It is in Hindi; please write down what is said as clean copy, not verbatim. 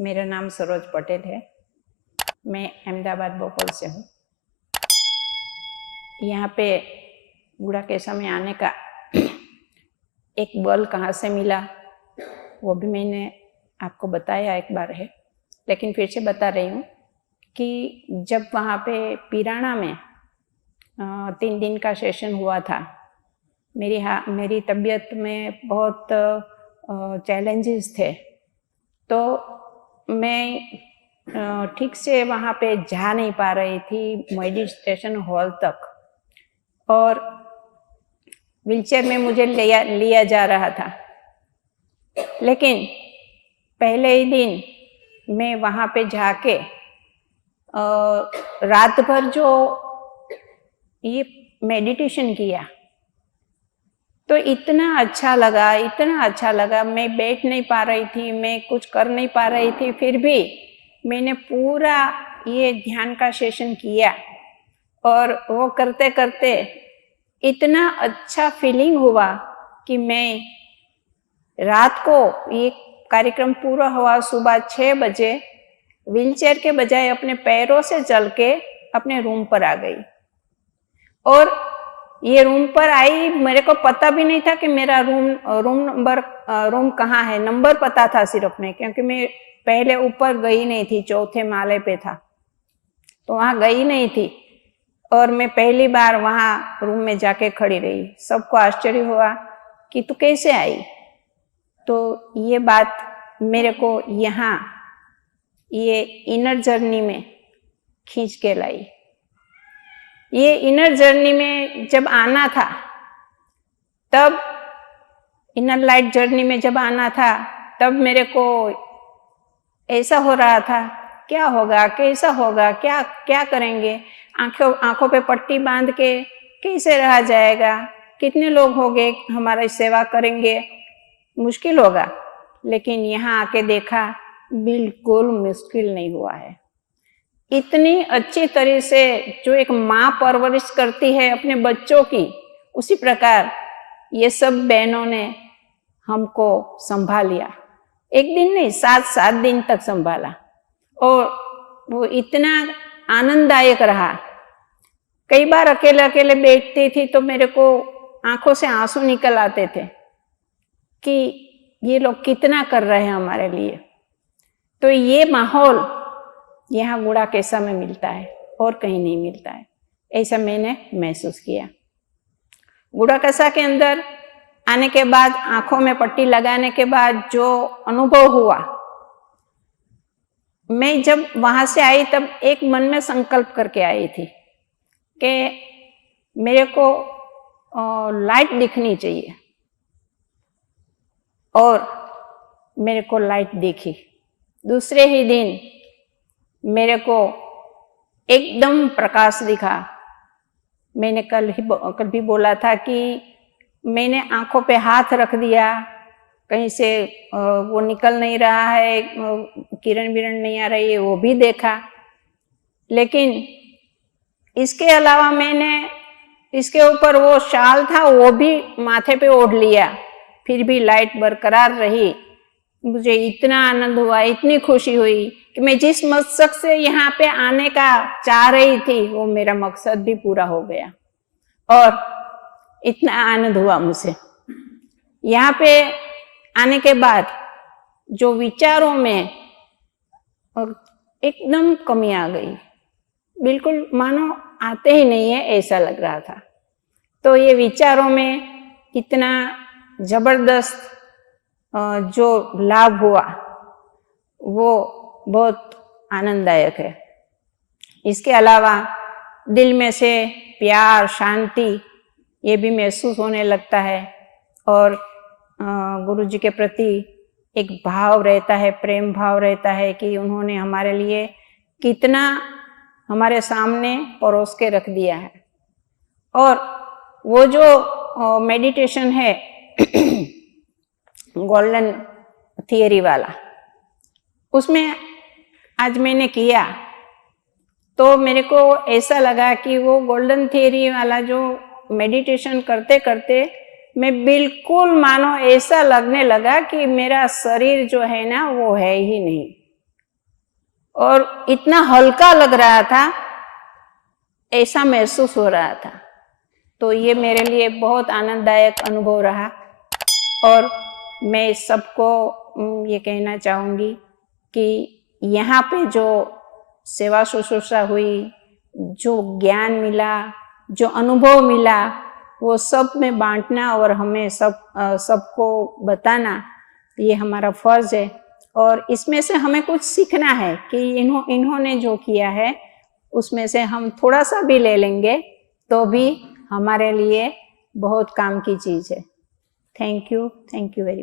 मेरा नाम सरोज पटेल है। मैं अहमदाबाद भोपाल से हूँ। यहाँ पे गुड़ाकेशा में आने का एक बल कहाँ से मिला वो भी मैंने आपको बताया एक बार है, लेकिन फिर से बता रही हूँ कि जब वहाँ पे पिराना में 3 दिन का सेशन हुआ था, मेरी तबीयत में बहुत चैलेंजेस थे, तो मैं ठीक से वहाँ पे जा नहीं पा रही थी मेडिटेशन हॉल तक, और व्हीलचेयर में मुझे लिया जा रहा था। लेकिन पहले ही दिन मैं वहाँ पे जाके रात भर जो ये मेडिटेशन किया तो इतना अच्छा लगा। मैं बैठ नहीं पा रही थी, मैं कुछ कर नहीं पा रही थी, फिर भी मैंने पूरा ये ध्यान का सेशन किया और वो करते करते इतना अच्छा फीलिंग हुआ कि मैं रात को ये कार्यक्रम पूरा हुआ, सुबह 6 बजे व्हीलचेयर के बजाय अपने पैरों से चल के अपने रूम पर आ गई। और ये रूम पर आई, मेरे को पता भी नहीं था कि मेरा रूम कहाँ है। नंबर पता था सिर्फ मैं, क्योंकि मैं पहले ऊपर गई नहीं थी, 4थे माले पे था, तो वहाँ गई नहीं थी और मैं पहली बार वहाँ रूम में जाके खड़ी रही। सबको आश्चर्य हुआ कि तू कैसे आई। तो ये बात मेरे को यहाँ ये इनर जर्नी में खींच के लाई। ये इनर जर्नी में जब आना था, तब इनर लाइट जर्नी में जब आना था, तब मेरे को ऐसा हो रहा था, क्या होगा, कैसा होगा, क्या करेंगे, आंखों पे पट्टी बांध के कैसे रहा जाएगा, कितने लोग होंगे हमारी सेवा करेंगे, मुश्किल होगा। लेकिन यहाँ आके देखा बिल्कुल मुश्किल नहीं हुआ है। इतनी अच्छी तरह से जो एक माँ परवरिश करती है अपने बच्चों की, उसी प्रकार ये सब बहनों ने हमको संभाल लिया। एक दिन नहीं, 7 दिन तक संभाला, और वो इतना आनंददायक रहा। कई बार अकेले बैठती थी तो मेरे को आंखों से आंसू निकल आते थे कि ये लोग कितना कर रहे हैं हमारे लिए। तो ये माहौल यहाँ गुड़ाकेशा में मिलता है और कहीं नहीं मिलता है, ऐसा मैंने महसूस किया। गुड़ाकेशा के अंदर आने के बाद, आंखों में पट्टी लगाने के बाद जो अनुभव हुआ, मैं जब वहां से आई तब एक मन में संकल्प करके आई थी कि मेरे को लाइट दिखनी चाहिए, और मेरे को लाइट दिखी। दूसरे ही दिन मेरे को एकदम प्रकाश दिखा। मैंने कल भी बोला था कि मैंने आंखों पे हाथ रख दिया, कहीं से वो निकल नहीं रहा है, किरण बिरण नहीं आ रही है, वो भी देखा। लेकिन इसके अलावा मैंने इसके ऊपर वो शाल था वो भी माथे पे ओढ़ लिया, फिर भी लाइट बरकरार रही। मुझे इतना आनंद हुआ, इतनी खुशी हुई कि मैं जिस मकसद से यहाँ पे आने का चाह रही थी वो मेरा मकसद भी पूरा हो गया, और इतना आनंद हुआ मुझे। यहाँ पे आने के बाद जो विचारों में एकदम कमी आ गई, बिल्कुल मानो आते ही नहीं है ऐसा लग रहा था। तो ये विचारों में कितना जबरदस्त जो लाभ हुआ वो बहुत आनंददायक है। इसके अलावा दिल में से प्यार, शांति ये भी महसूस होने लगता है, और गुरु जी के प्रति एक भाव रहता है, प्रेम भाव रहता है कि उन्होंने हमारे लिए कितना हमारे सामने परोस के रख दिया है। और वो जो मेडिटेशन है गोल्डन थियरी वाला, उसमें आज मैंने किया तो मेरे को ऐसा लगा कि वो गोल्डन थियरी वाला जो मेडिटेशन करते करते मैं बिल्कुल मानो ऐसा लगने लगा कि मेरा शरीर जो है ना वो है ही नहीं, और इतना हल्का लग रहा था, ऐसा महसूस हो रहा था। तो ये मेरे लिए बहुत आनंददायक अनुभव रहा और मैं सबको ये कहना चाहूँगी कि यहाँ पे जो सेवा शुश्रूषा हुई, जो ज्ञान मिला, जो अनुभव मिला, वो सब में बांटना और हमें सबको बताना, ये हमारा फर्ज है। और इसमें से हमें कुछ सीखना है कि इन्होंने जो किया है उसमें से हम थोड़ा सा भी ले लेंगे तो भी हमारे लिए बहुत काम की चीज़ है। Thank you very much.